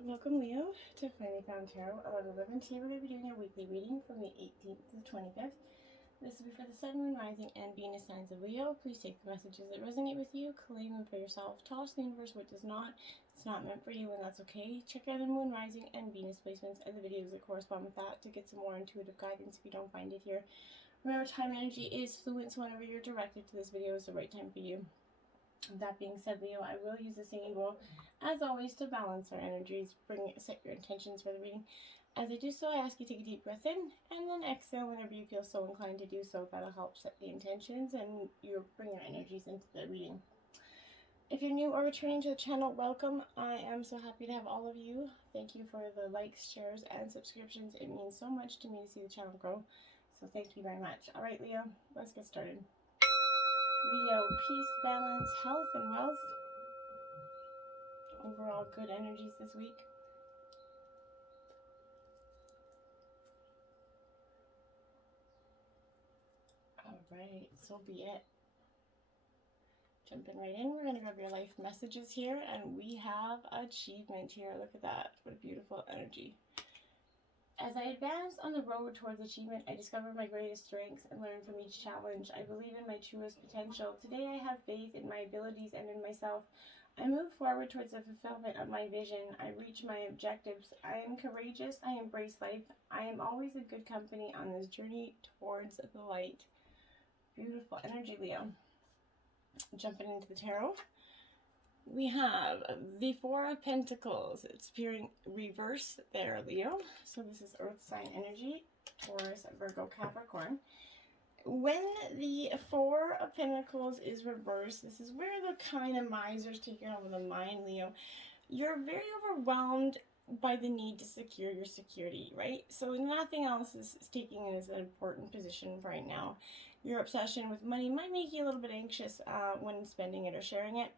Welcome, Leo, to Finally Found Tarot 1111. Today we're going to be doing our weekly reading from the 18th to the 25th. This will be for the Sun, Moon, Rising, and Venus signs of Leo. Please take the messages that resonate with you, claim them for yourself, toss the universe what does not. It's not meant for you, and that's okay. Check out the Moon, Rising, and Venus placements and the videos that correspond with that to get some more intuitive guidance if you don't find it here. Remember, time energy is fluid, so whenever you're directed to this video is the right time for you. That being said, Leo, I will use the singing bowl, as always, to balance our energies, set your intentions for the reading. As I do so, I ask you to take a deep breath in, and then exhale whenever you feel so inclined to do so. That'll help set the intentions, and you bring your energies into the reading. If you're new or returning to the channel, welcome. I am so happy to have all of you. Thank you for the likes, shares, and subscriptions. It means so much to me to see the channel grow, so thank you very much. All right, Leo, let's get started. Leo, peace, balance, health, and wealth. Overall good energies this week. Alright, so be it. Jumping right in, we're going to grab your life messages here, and we have achievement here. Look at that. What a beautiful energy. As I advance on the road towards achievement, I discover my greatest strengths and learn from each challenge. I believe in my truest potential. Today I have faith in my abilities and in myself. I move forward towards the fulfillment of my vision. I reach my objectives. I am courageous. I embrace life. I am always in good company on this journey towards the light. Beautiful energy, Leo. Jumping into the tarot. We have the Four of Pentacles. It's appearing reverse there, Leo. So this is Earth sign energy, Taurus, Virgo, Capricorn. When the Four of Pentacles is reversed, this is where the kind of miser's taking over the mind, Leo. You're very overwhelmed by the need to secure your security, right? So nothing else is taking it as an important position right now. Your obsession with money might make you a little bit anxious when spending it or sharing it.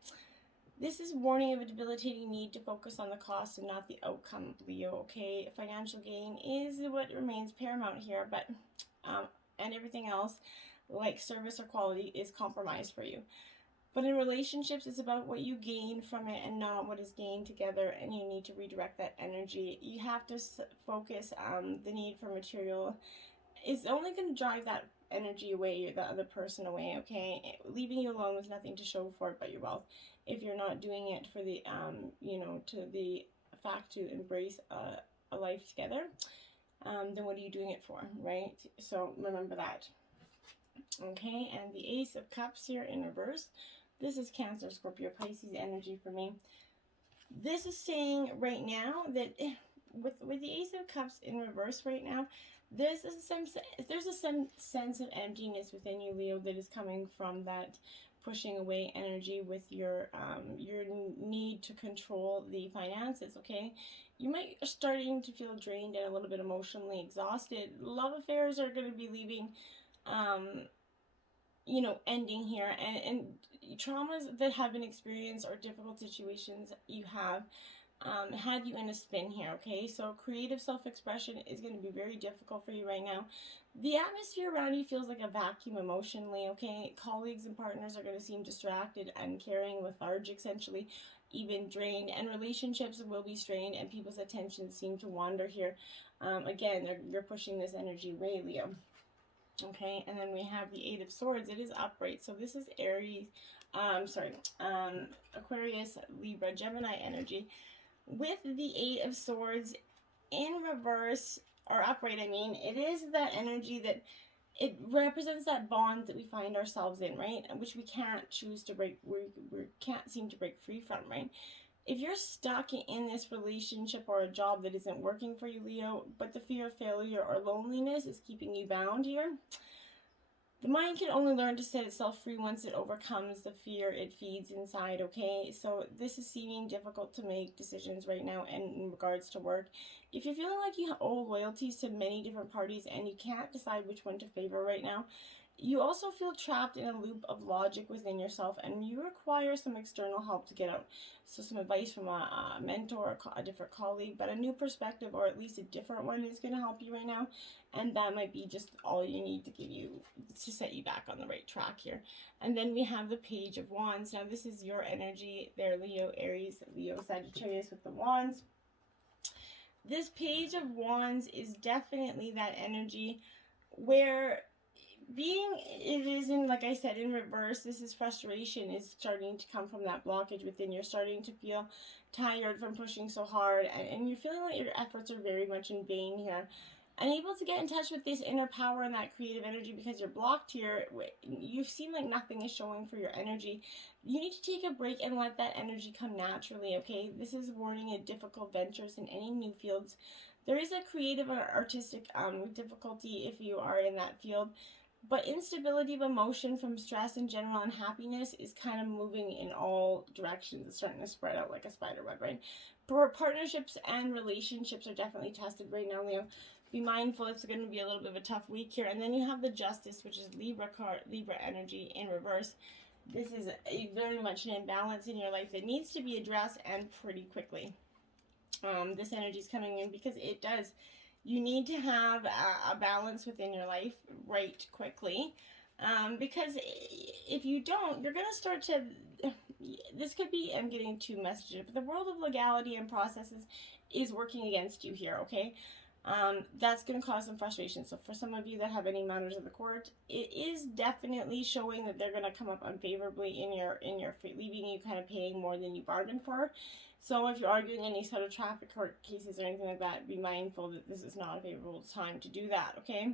This is warning of a debilitating need to focus on the cost and not the outcome, Leo, okay? Financial gain is what remains paramount here, but and everything else, like service or quality, is compromised for you. But in relationships, it's about what you gain from it and not what is gained together, and you need to redirect that energy. You have to focus on the need for material. It's only going to drive that energy away, the other person away, okay? Leaving you alone with nothing to show for it but your wealth. If you're not doing it for the, to the fact to embrace a life together, then what are you doing it for, right? So remember that. Okay, and the Ace of Cups here in reverse. This is Cancer, Scorpio, Pisces energy for me. This is saying right now that with the Ace of Cups in reverse right now, there's a sense of emptiness within you, Leo, that is coming from that pushing away energy with your need to control the finances, okay? You might be starting to feel drained and a little bit emotionally exhausted. Love affairs are going to be leaving, ending here, and traumas that have been experienced or difficult situations you have had you in a spin here, okay? So creative self-expression is going to be very difficult for you right now. The atmosphere around you feels like a vacuum emotionally, okay? Colleagues and partners are going to seem distracted and carrying lethargic, essentially, even drained, and relationships will be strained, and people's attention seem to wander here. Again, you're pushing this energy away, Leo. Okay, and then we have the Eight of Swords. It is upright, so this is Aquarius, Libra, Gemini energy. With the Eight of Swords in reverse, or upright, I mean, it is that energy that it represents that bond that we find ourselves in, right? Which we can't choose to break, we can't seem to break free from, right? If you're stuck in this relationship or a job that isn't working for you, Leo, but the fear of failure or loneliness is keeping you bound here, the mind can only learn to set itself free once it overcomes the fear it feeds inside, okay? So this is seeming difficult to make decisions right now in regards to work. If you're feeling like you owe loyalties to many different parties and you can't decide which one to favor right now, you also feel trapped in a loop of logic within yourself, and you require some external help to get out. So some advice from a mentor, a different colleague, but a new perspective, or at least a different one, is going to help you right now. And that might be just all you need to set you back on the right track here. And then we have the Page of Wands. Now this is your energy there, Leo, Aries, Leo, Sagittarius with the Wands. This Page of Wands is definitely that energy where it is in, like I said, in reverse. This is frustration is starting to come from that blockage within. You're starting to feel tired from pushing so hard, and you're feeling like your efforts are very much in vain here. Unable to get in touch with this inner power and that creative energy because you're blocked here. You seem like nothing is showing for your energy. You need to take a break and let that energy come naturally, okay? This is warning of difficult ventures in any new fields. There is a creative or artistic difficulty if you are in that field. But instability of emotion from stress and general unhappiness is kind of moving in all directions. It's starting to spread out like a spider web, right? Partnerships and relationships are definitely tested right now, Leo. Be mindful, it's going to be a little bit of a tough week here. And then you have the Justice, which is Libra card, Libra energy in reverse. This is very much an imbalance in your life that needs to be addressed, and pretty quickly. This energy is coming in because it does. You need to have a balance within your life right quickly, because if you don't, you're going to start to, this could be, I'm getting two messages, but the world of legality and processes is working against you here, okay? That's going to cause some frustration. So for some of you that have any matters of the court, it is definitely showing that they're going to come up unfavorably in your leaving you kind of paying more than you bargained for. So if you're arguing any sort of traffic court cases or anything like that, be mindful that this is not a favorable time to do that, okay?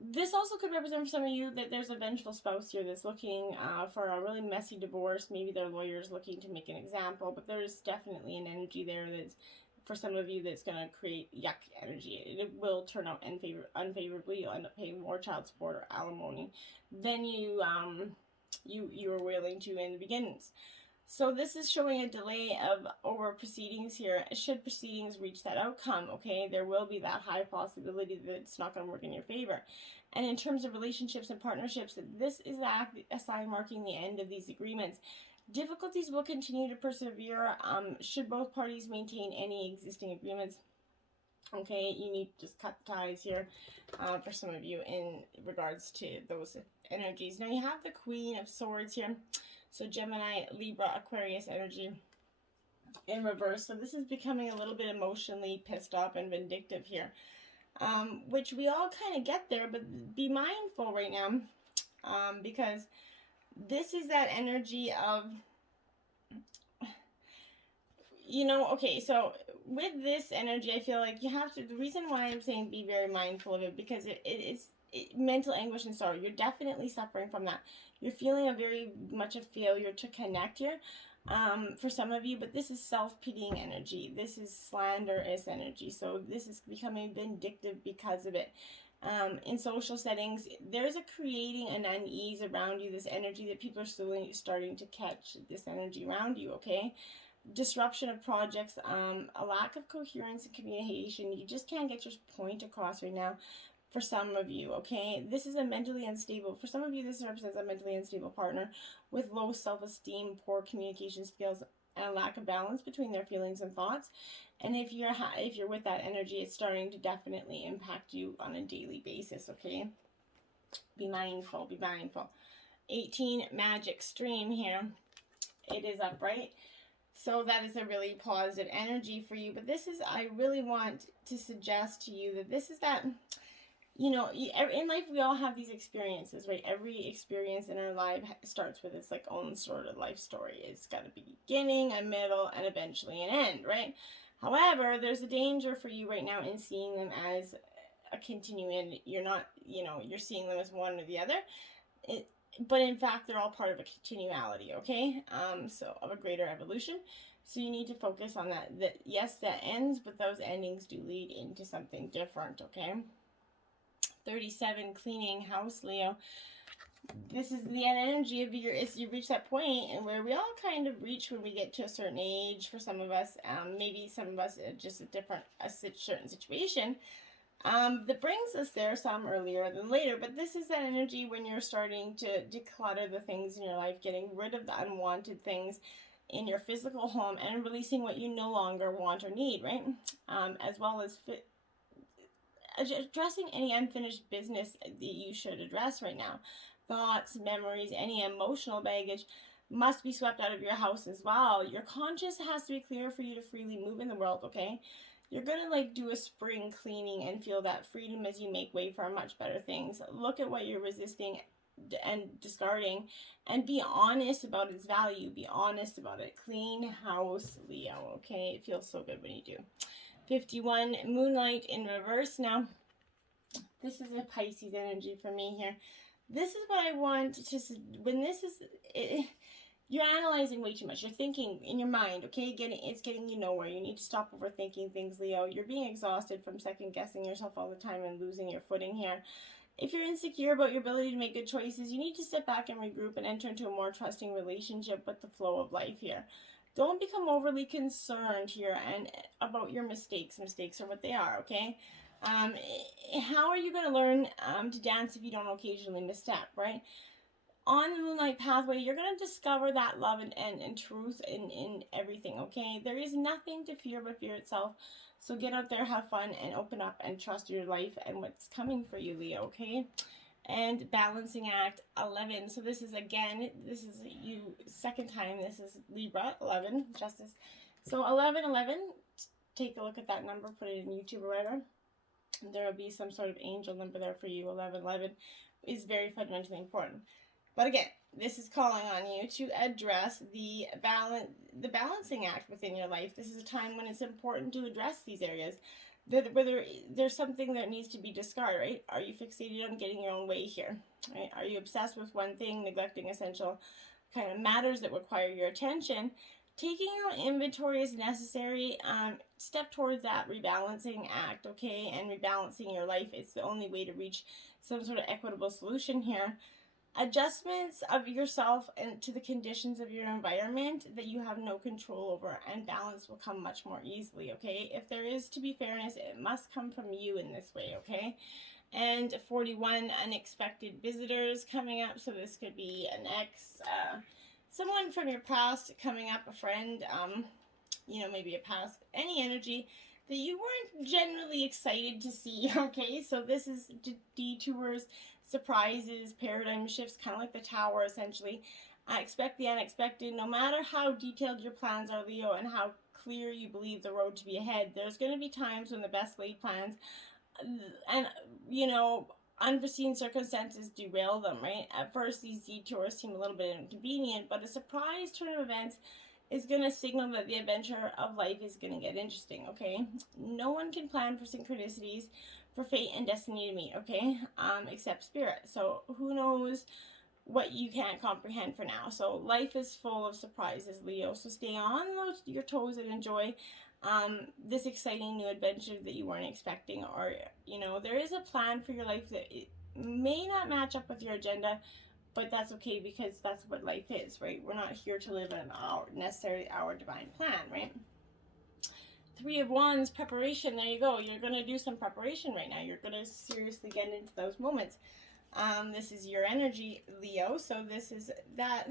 This also could represent for some of you that there's a vengeful spouse here that's looking for a really messy divorce. Maybe their lawyer's looking to make an example, but there's definitely an energy there that's, for some of you, that's going to create yuck energy. It will turn out unfavorably. You'll end up paying more child support or alimony than you were willing to in the beginnings. So this is showing a delay of over proceedings here. Should proceedings reach that outcome, okay, there will be that high possibility that it's not going to work in your favor. And in terms of relationships and partnerships, this is a sign marking the end of these agreements. Difficulties will continue to persevere should both parties maintain any existing agreements. Okay, you need to just cut the ties here for some of you in regards to those energies. Now you have the Queen of Swords here. So Gemini, Libra, Aquarius energy in reverse. So this is becoming a little bit emotionally pissed off and vindictive here, which we all kind of get there, but be mindful right now, because this is that energy of, okay, so with this energy, I feel like you have to, the reason why I'm saying be very mindful of it, because it is mental anguish and sorrow. You're definitely suffering from that. You're feeling a very much a failure to connect here for some of you, but this is self-pitying energy. This is slanderous energy. So this is becoming vindictive because of it. In social settings, there's a creating an unease around you, this energy that people are slowly starting to catch this energy around you, okay? Disruption of projects, a lack of coherence and communication. You just can't get your point across right now. For some of you, okay, this is a mentally unstable. For some of you, this represents a mentally unstable partner with low self-esteem, poor communication skills, and a lack of balance between their feelings and thoughts. And if you're with that energy, it's starting to definitely impact you on a daily basis. Okay, be mindful. Be mindful. 18 magic stream here. It is upright. So that is a really positive energy for you. But this is, I really want to suggest to you that this is that. In life, we all have these experiences, right? Every experience in our life starts with its own sort of life story. It's got a beginning, a middle, and eventually an end, right? However, there's a danger for you right now in seeing them as a continuum. You're not, you're seeing them as one or the other. But in fact, they're all part of a continuality, okay? So of a greater evolution. So you need to focus on that yes, that ends, but those endings do lead into something different, okay? 37, cleaning house, Leo. This is the energy of you reach that point and where we all kind of reach when we get to a certain age. For some of us, maybe some of us just a certain situation that brings us there, some earlier than later. But this is that energy when you're starting to declutter the things in your life, getting rid of the unwanted things in your physical home and releasing what you no longer want or need, right? As well as addressing any unfinished business that you should address right now. Thoughts, memories, any emotional baggage. must be swept out of your house as well. Your conscience has to be clear for you to freely move in the world, okay? You're going to like do a spring cleaning and feel that freedom as you make way for much better things. Look at what you're resisting and discarding, and be honest about its value. Be honest about it. Clean house, Leo, okay? It feels so good when you do. 51, Moonlight in reverse. Now, this is a Pisces energy for me here. This is what I want to, when this is, you're analyzing way too much. You're thinking in your mind, okay? It's getting you nowhere. You need to stop overthinking things, Leo. You're being exhausted from second guessing yourself all the time and losing your footing here. If you're insecure about your ability to make good choices, you need to step back and regroup and enter into a more trusting relationship with the flow of life here. Don't become overly concerned here and about your mistakes. Mistakes are what they are, okay? How are you going to learn to dance if you don't occasionally misstep, right? On the Moonlight pathway, you're going to discover that love and truth in everything, okay? There is nothing to fear but fear itself. So get out there, have fun, and open up and trust your life and what's coming for you, Leo, okay? And Balancing Act 11. So this is, again, this is you second time. This is Libra, 11, Justice. So 1111, take a look at that number, put it in YouTube or whatever. There will be some sort of angel number there for you. 1111 is very fundamentally important. But again, this is calling on you to address the balancing act within your life. This is a time when it's important to address these areas. Whether there's something that needs to be discarded, right? Are you fixated on getting your own way here? Right? Are you obsessed with one thing, neglecting essential kind of matters that require your attention? Taking out inventory is necessary. Step towards that rebalancing act, okay? And rebalancing your life. It's the only way to reach some sort of equitable solution here. Adjustments of yourself and to the conditions of your environment that you have no control over, and balance will come much more easily, okay? If there is to be fairness, it must come from you in this way, okay? And 41, unexpected visitors coming up. So this could be an ex, someone from your past coming up, a friend, you know, maybe a past, any energy that you weren't generally excited to see, okay? So this is detours, surprises, paradigm shifts, kind of like the Tower, essentially. Expect the unexpected. No matter how detailed your plans are, Leo, and how clear you believe the road to be ahead, there's going to be times when the best laid plans and, you know, unforeseen circumstances derail them, right? At first, these detours seem a little bit inconvenient, but a surprise turn of events is going to signal that the adventure of life is going to get interesting, okay? No one can plan for synchronicities, for fate and destiny to meet, okay? Except spirit. So who knows what you can't comprehend for now. So life is full of surprises, Leo. So stay on your toes and enjoy this exciting new adventure that you weren't expecting. Or, you know, there is a plan for your life that it may not match up with your agenda, but that's okay, because that's what life is, right? We're not here to live necessarily our divine plan, right? 3 of Wands, preparation. There you go. You're going to do some preparation right now. You're going to seriously get into those moments. This is your energy, Leo. So this is that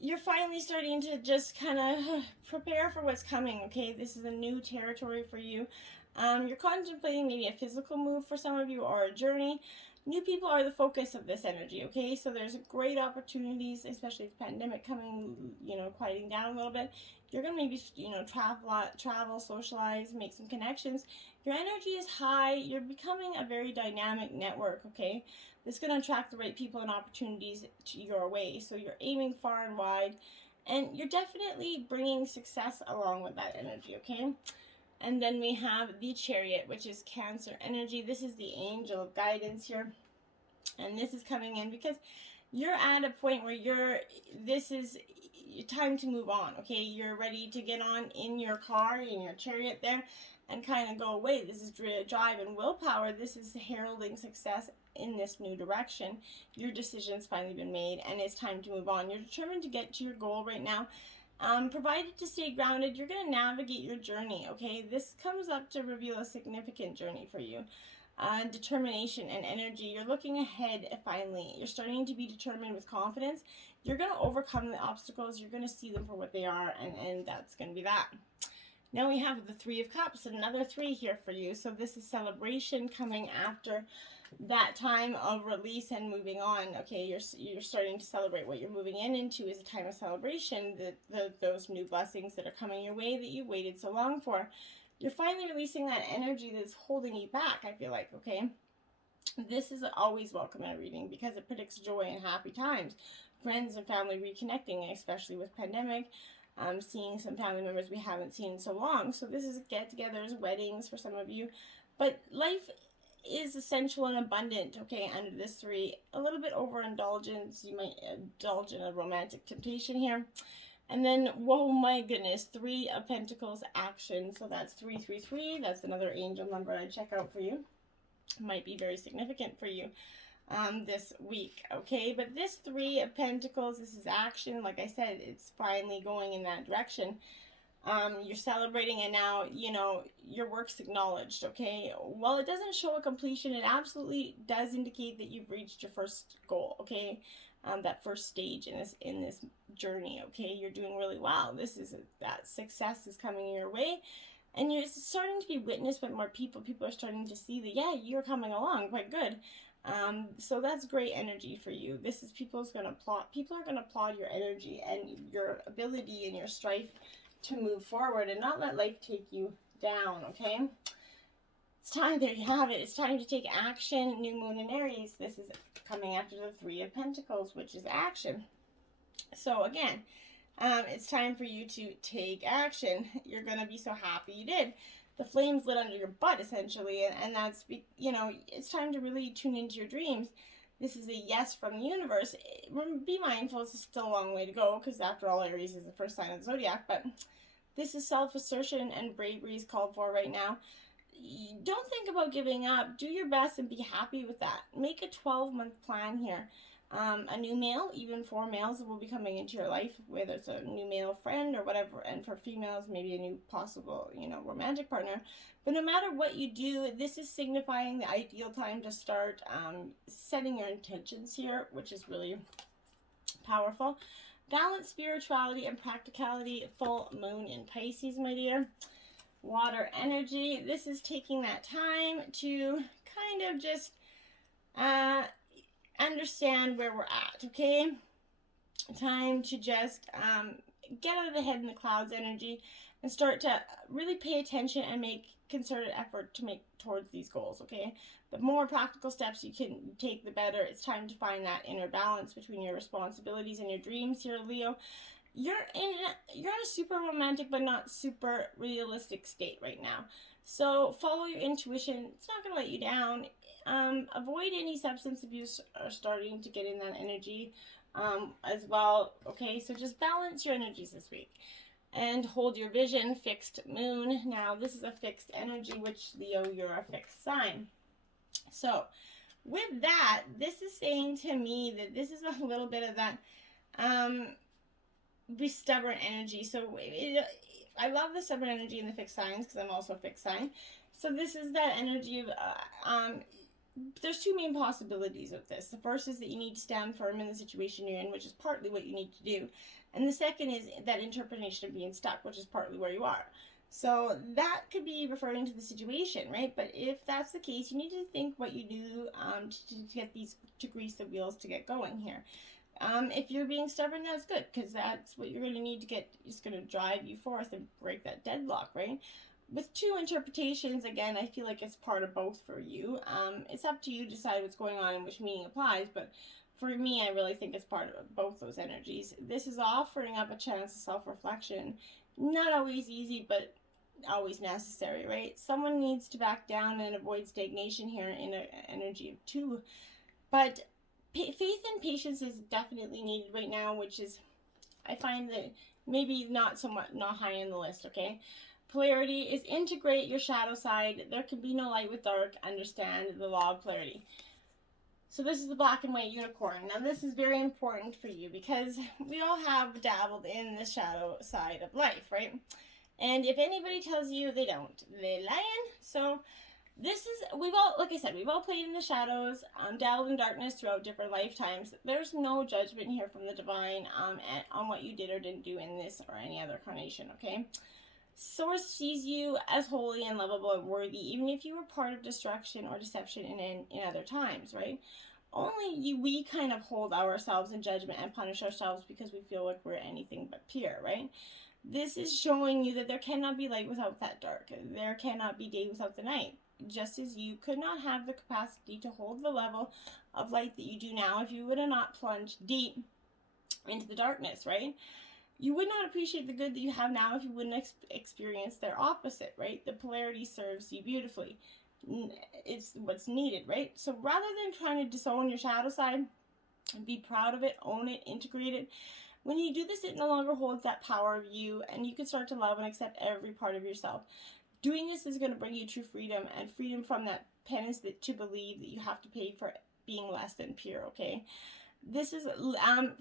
you're finally starting to just kind of prepare for what's coming, okay? This is a new territory for you. You're contemplating maybe a physical move for some of you, or a journey. New people are the focus of this energy, okay? So there's great opportunities, especially with the pandemic coming, you know, quieting down a little bit. You're going to maybe, you know, travel, socialize, make some connections. Your energy is high. You're becoming a very dynamic network, okay? This is going to attract the right people and opportunities to your way. So you're aiming far and wide, and you're definitely bringing success along with that energy, okay? And then we have the Chariot, which is Cancer energy. This is the angel of guidance here. And this is coming in because you're at a point where this is time to move on, okay? You're ready to get on in your car, in your chariot there, and kind of go away. This is drive and willpower. This is heralding success in this new direction. Your decision's finally been made, and it's time to move on. You're determined to get to your goal right now. Provided to stay grounded, you're going to navigate your journey, okay? This comes up to reveal a significant journey for you. Determination and energy. You're looking ahead finally. You're starting to be determined with confidence. You're going to overcome the obstacles. You're going to see them for what they are, and that's going to be that. Now we have the Three of Cups, another 3 here for you. So this is celebration coming after that time of release and moving on. Okay, you're starting to celebrate what you're moving into is a time of celebration. Those new blessings that are coming your way that you waited so long for. You're finally releasing that energy that's holding you back, I feel like, okay? This is always welcome in a reading because it predicts joy and happy times. Friends and family reconnecting, especially with pandemic. Seeing some family members we haven't seen in so long. So this is get-togethers, weddings for some of you. But life is essential and abundant, okay, under this 3. A little bit overindulgence. You might indulge in a romantic temptation here. And then, whoa, my goodness, 3 of Pentacles action. So that's 333. That's another angel number I'd check out for you. Might be very significant for you this week, okay? But this 3 of Pentacles, this is action. Like I said, it's finally going in that direction. You're celebrating, and now, you know, your work's acknowledged, okay? While it doesn't show a completion, it absolutely does indicate that you've reached your first goal, okay? That first stage in this journey, okay? You're doing really well. That success is coming your way. And you're starting to be witnessed by more people. People are starting to see that, yeah, you're coming along quite good. So that's great energy for you. This is people are going to applaud your energy and your ability and your strife to move forward and not let life take you down, okay? It's time, there you have it. It's time to take action. New moon in Aries. This is coming after the 3 of Pentacles, which is action. So again, it's time for you to take action. You're going to be so happy you did. The flames lit under your butt, essentially, and that's, you know, it's time to really tune into your dreams. This is a yes from the universe. Be mindful, it's still a long way to go, because after all, Aries is the first sign of the zodiac, but this is self-assertion and bravery is called for right now. Don't think about giving up. Do your best and be happy with that. Make a 12-month plan here. A new male, even 4 males will be coming into your life, whether it's a new male friend or whatever, and for females, maybe a new possible, you know, romantic partner. But no matter what you do, this is signifying the ideal time to start setting your intentions here, which is really powerful. Balance spirituality and practicality, full moon in Pisces, my dear. Water energy, this is taking that time to kind of just understand where we're at, okay? Time to just get out of the head in the clouds energy and start to really pay attention and make concerted effort to make towards these goals, okay? The more practical steps you can take, the better. It's time to find that inner balance between your responsibilities and your dreams here, Leo. You're in a super romantic but not super realistic state right now. So follow your intuition. It's not going to let you down. Avoid any substance abuse or starting to get in that energy as well. Okay, so just balance your energies this week. And hold your vision, fixed moon. Now, this is a fixed energy, which, Leo, you're a fixed sign. So, with that, this is saying to me that this is a little bit of that be stubborn energy. So, I love the stubborn energy in the fixed signs because I'm also a fixed sign. So, this is that energy of there's 2 main possibilities of this. The first is that you need to stand firm in the situation you're in, which is partly what you need to do. And the second is that interpretation of being stuck, which is partly where you are. So that could be referring to the situation, right? But if that's the case, you need to think what you do to get these, to grease the wheels to get going here. If you're being stubborn, that's good, because that's what you're going to need to get. It's going to drive you forth and break that deadlock, right? With 2 interpretations, again, I feel like it's part of both for you. It's up to you to decide what's going on and which meaning applies, but for me, I really think it's part of both those energies. This is offering up a chance of self-reflection. Not always easy, but always necessary, right? Someone needs to back down and avoid stagnation here in an energy of 2. But faith and patience is definitely needed right now, which is, I find that maybe not so much, not high on the list, okay? Polarity is integrate your shadow side. There can be no light with dark. Understand the law of polarity. So this is the black and white unicorn. Now this is very important for you because we all have dabbled in the shadow side of life, right? And if anybody tells you they don't, they're lying. So this is, we've all, like I said, we've all played in the shadows, dabbled in darkness throughout different lifetimes. There's no judgment here from the divine on what you did or didn't do in this or any other carnation, okay? Source sees you as holy and lovable and worthy, even if you were part of destruction or deception in other times, right? Only we kind of hold ourselves in judgment and punish ourselves because we feel like we're anything but pure, right? This is showing you that there cannot be light without that dark. There cannot be day without the night. Just as you could not have the capacity to hold the level of light that you do now if you would have not plunged deep into the darkness, right? You would not appreciate the good that you have now if you wouldn't experience their opposite, right? The polarity serves you beautifully. It's what's needed, right? So rather than trying to disown your shadow side, be proud of it, own it, integrate it. When you do this, it no longer holds that power of you, and you can start to love and accept every part of yourself. Doing this is going to bring you true freedom, and freedom from that penance that to believe that you have to pay for being less than pure, okay? This is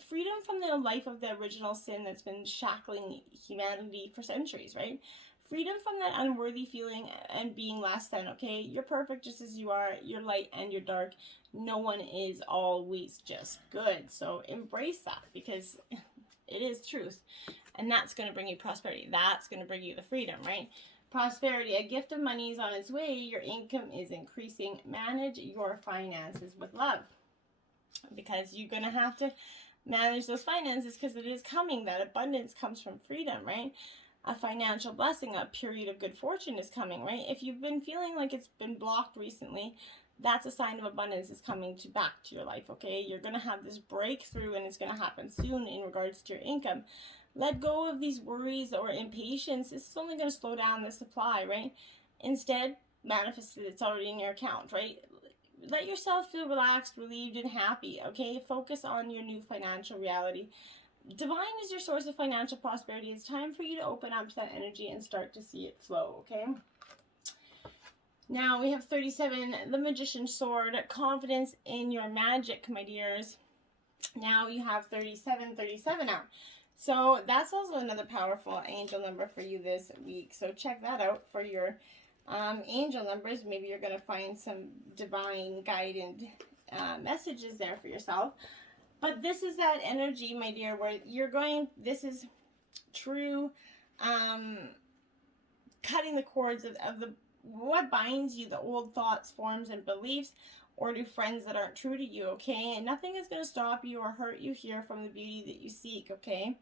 freedom from the life of the original sin that's been shackling humanity for centuries, right? Freedom from that unworthy feeling and being less than, okay? You're perfect just as you are. You're light and you're dark. No one is always just good. So embrace that, because it is truth. And that's going to bring you prosperity. That's going to bring you the freedom, right? Prosperity, a gift of money is on its way. Your income is increasing. Manage your finances with love, because you're going to have to manage those finances, because it is coming. That abundance comes from freedom, right? A financial blessing, a period of good fortune is coming, right? If you've been feeling like it's been blocked recently, that's a sign of abundance is coming back to your life, okay? You're going to have this breakthrough, and it's going to happen soon in regards to your income. Let go of these worries or impatience. This is only going to slow down the supply, right? Instead, manifest it. It's already in your account, right? Let yourself feel relaxed, relieved, and happy, okay? Focus on your new financial reality. Divine is your source of financial prosperity. It's time for you to open up to that energy and start to see it flow, okay? Now we have 37, the Magician's Sword, confidence in your magic, my dears. Now you have 37 out. So that's also another powerful angel number for you this week. So check that out for your angel numbers. Maybe you're going to find some divine guided messages there for yourself. But this is that energy, my dear, where you're going, this is true cutting the cords of the what binds you, the old thoughts, forms, and beliefs, or to friends that aren't true to you, okay? And nothing is going to stop you or hurt you here from the beauty that you seek, okay?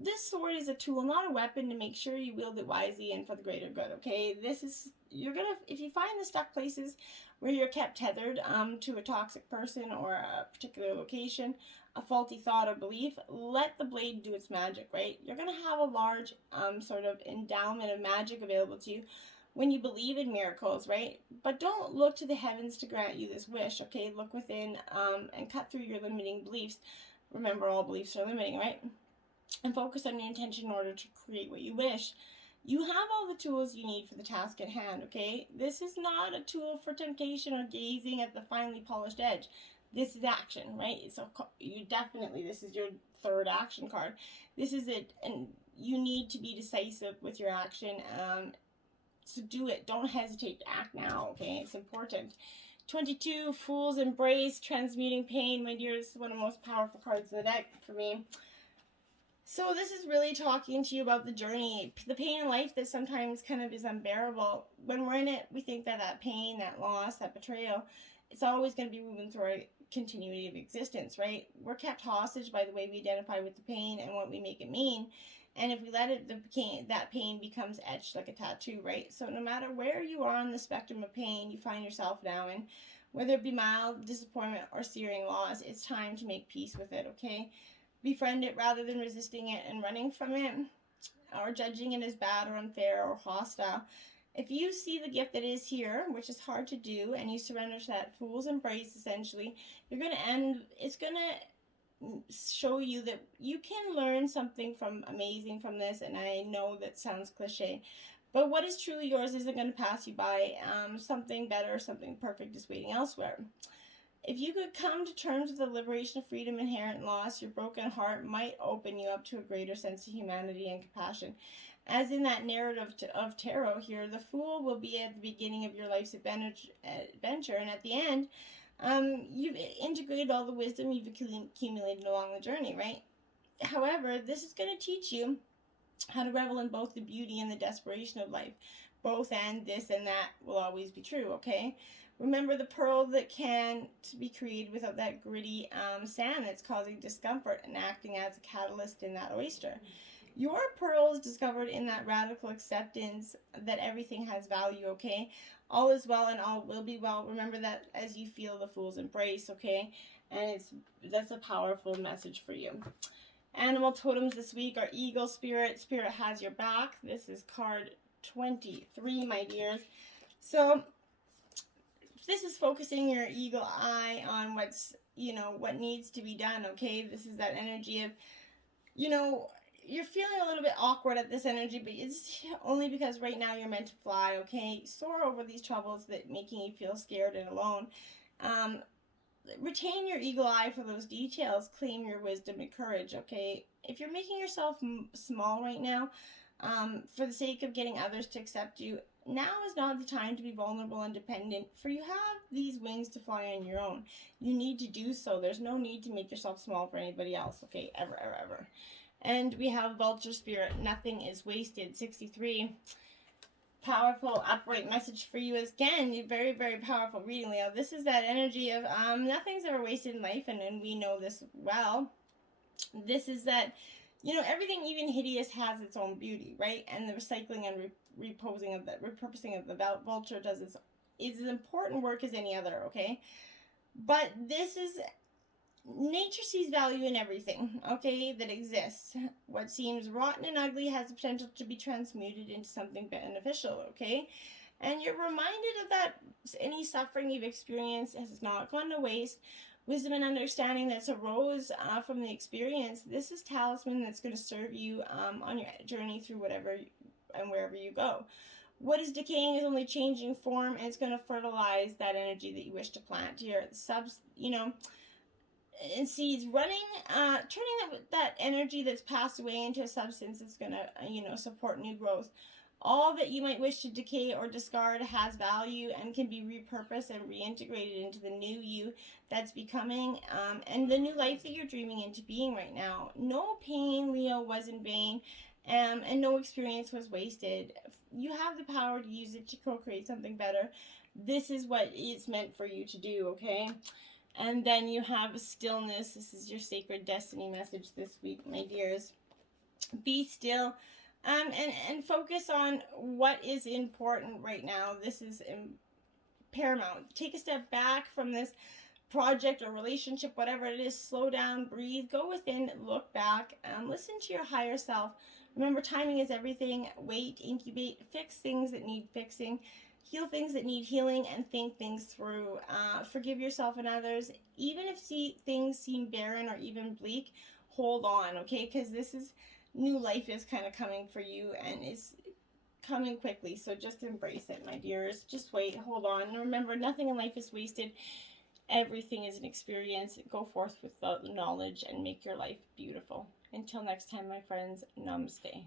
This sword is a tool, not a weapon, to make sure you wield it wisely and for the greater good, okay? This is, you're going to, if you find the stuck places where you're kept tethered to a toxic person or a particular location, a faulty thought or belief, let the blade do its magic, right? You're going to have a large sort of endowment of magic available to you when you believe in miracles, right? But don't look to the heavens to grant you this wish, okay? Look within and cut through your limiting beliefs. Remember, all beliefs are limiting, right? And focus on your intention in order to create what you wish. You have all the tools you need for the task at hand, okay? This is not a tool for temptation or gazing at the finely polished edge. This is action, right? So you definitely, this is your third action card. This is it, and you need to be decisive with your action. So do it. Don't hesitate to act now, okay? It's important. 22, Fool's Embrace, transmuting pain. My dear, this is one of the most powerful cards in the deck for me. So this is really talking to you about the journey, the pain in life that sometimes kind of is unbearable. When we're in it, we think that that pain, that loss, that betrayal, it's always going to be moving through our continuity of existence, right? We're kept hostage by the way we identify with the pain and what we make it mean. And if we let it, that pain becomes etched like a tattoo, right? So no matter where you are on the spectrum of pain you find yourself now in, whether it be mild disappointment or searing loss, it's time to make peace with it, okay? Befriend it rather than resisting it and running from it or judging it as bad or unfair or hostile. If you see the gift that is here, which is hard to do, and you surrender to that fool's embrace, essentially, you're going to end, it's going to show you that you can learn something amazing from this. And I know that sounds cliche, but what is truly yours isn't going to pass you by. Something better, something perfect is waiting elsewhere. If you could come to terms with the liberation of freedom inherent in loss, your broken heart might open you up to a greater sense of humanity and compassion. As in that narrative of tarot here, the fool will be at the beginning of your life's adventure, and at the end, you've integrated all the wisdom you've accumulated along the journey, right? However, this is going to teach you how to revel in both the beauty and the desperation of life. Both and this and that will always be true, okay? Remember the pearl that can be created without that gritty sand that's causing discomfort and acting as a catalyst in that oyster. Your pearl is discovered in that radical acceptance that everything has value, okay? All is well and all will be well. Remember that as you feel the fool's embrace, okay? And that's a powerful message for you. Animal totems this week are eagle, spirit. Spirit has your back. This is card 23, my dears. So this is focusing your eagle eye on what's, what needs to be done, okay? This is that energy of, you're feeling a little bit awkward at this energy, but it's only because right now you're meant to fly, okay? Soar over these troubles that making you feel scared and alone. Retain your eagle eye for those details. Claim your wisdom and courage, okay? If you're making yourself small right now, for the sake of getting others to accept you, now is not the time to be vulnerable and dependent, for you have these wings to fly on your own. You need to do so. There's no need to make yourself small for anybody else, okay? Ever, ever, ever. And we have vulture spirit. Nothing is wasted. 63. Powerful upright message for you again. Very, very powerful reading, Leo. This is that energy of nothing's ever wasted in life, and we know this well. This is that, everything even hideous has its own beauty, right? And the recycling and repurposing of the vulture is as important work as any other, okay? But this is, nature sees value in everything, okay, that exists. What seems rotten and ugly has the potential to be transmuted into something beneficial, okay? And you're reminded of that any suffering you've experienced has not gone to waste. Wisdom and understanding that's arose from the experience. This is talisman that's going to serve you on your journey through whatever and wherever you go. What is decaying is only changing form, and it's going to fertilize that energy that you wish to plant here. And seeds running, turning that energy that's passed away into a substance that's going to, support new growth. All that you might wish to decay or discard has value and can be repurposed and reintegrated into the new you that's becoming, and the new life that you're dreaming into being right now. No pain, Leo, was in vain, and no experience was wasted. You have the power to use it to co-create something better. This is what it's meant for you to do, okay? And then you have stillness. This is your sacred destiny message this week, my dears. Be still. And focus on what is important right now. This is paramount. Take a step back from this project or relationship, whatever it is. Slow down, breathe, go within, look back, listen to your higher self. Remember, timing is everything. Wait, incubate, fix things that need fixing, heal things that need healing, and think things through. Forgive yourself and others. Even if things seem barren or even bleak, hold on, okay? Because this is new life is kind of coming for you, and it's coming quickly. So just embrace it, my dears. Just wait, hold on. And remember, nothing in life is wasted. Everything is an experience. Go forth with the knowledge and make your life beautiful. Until next time, my friends, namaste.